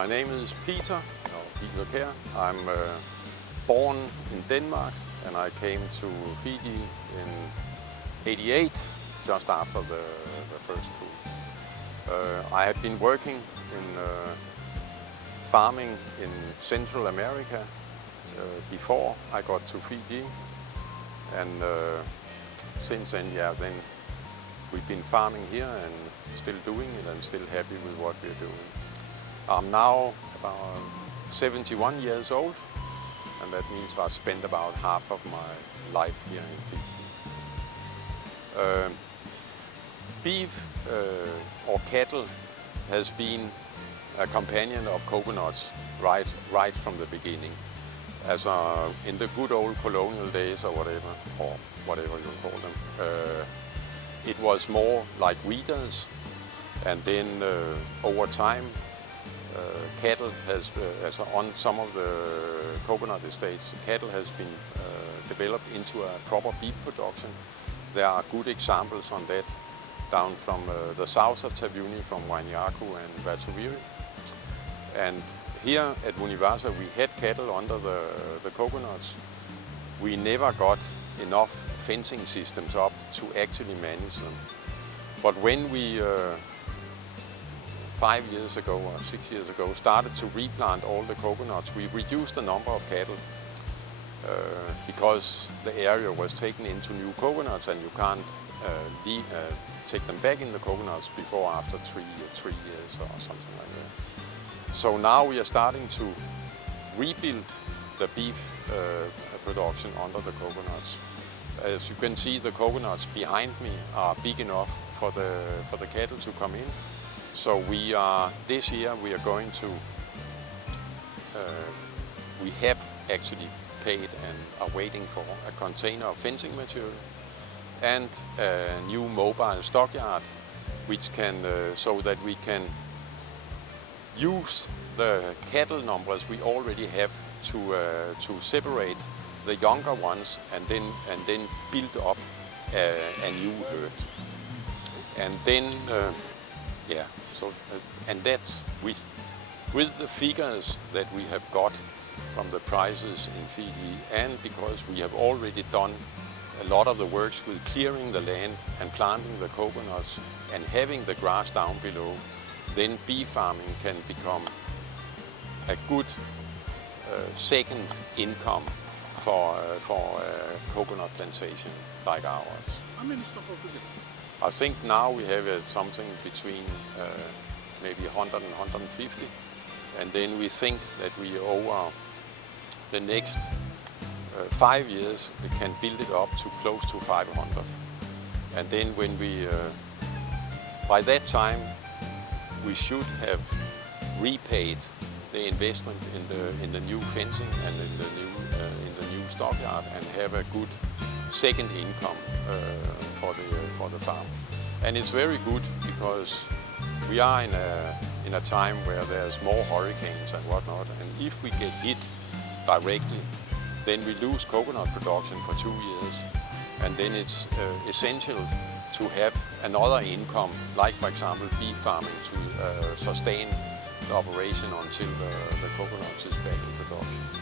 My name is Peter Kjær. I'm born in Denmark and I came to Fiji in '88, just after the first coup. I had been working in farming in Central America before I got to Fiji, and since then, then we've been farming here and still doing it and still happy with what we're doing. I'm now about 71 years old, and that means I've spent about half of my life here in Fiji. Beef or cattle has been a companion of coconuts right from the beginning. As in the good old colonial days or whatever you call them, it was more like weeders, and then over time cattle has, on some of the coconut estates, cattle has been developed into a proper beef production. There are good examples on that down from the south of Taveuni, from Waingaku and Vatuviri. And here at Univarsa we had cattle under the coconuts. We never got enough fencing systems up to actually manage them. But when we 5 years ago or 6 years ago started to replant all the coconuts, we reduced the number of cattle because the area was taken into new coconuts, and you can't take them back in the coconuts before after three years or something like that. So now we are starting to rebuild the beef production under the coconuts. As you can see, the coconuts behind me are big enough for the cattle to come in. So we are, this year we are going to, we have actually paid and are waiting for a container of fencing material and a new mobile stockyard, which can, so that we can use the cattle numbers we already have to separate the younger ones and then build up a new herd. And then, and that's with the figures that we have got from the prices in Fiji, and because we have already done a lot of the works with clearing the land and planting the coconuts and having the grass down below, then bee farming can become a good second income for a coconut plantation like ours. How many stock altogether? I think now we have something between maybe 100 and 150, and then we think that we over the next 5 years we can build it up to close to 500. And then when we, by that time, we should have repaid the investment in the new fencing and in the new stockyard, and have a good second income for the farm. And it's very good because we are in a time where there's more hurricanes and whatnot, and if we get hit directly, then we lose coconut production for 2 years, and then it's essential to have another income, like for example beef farming, to sustain the operation until the coconuts is back in production.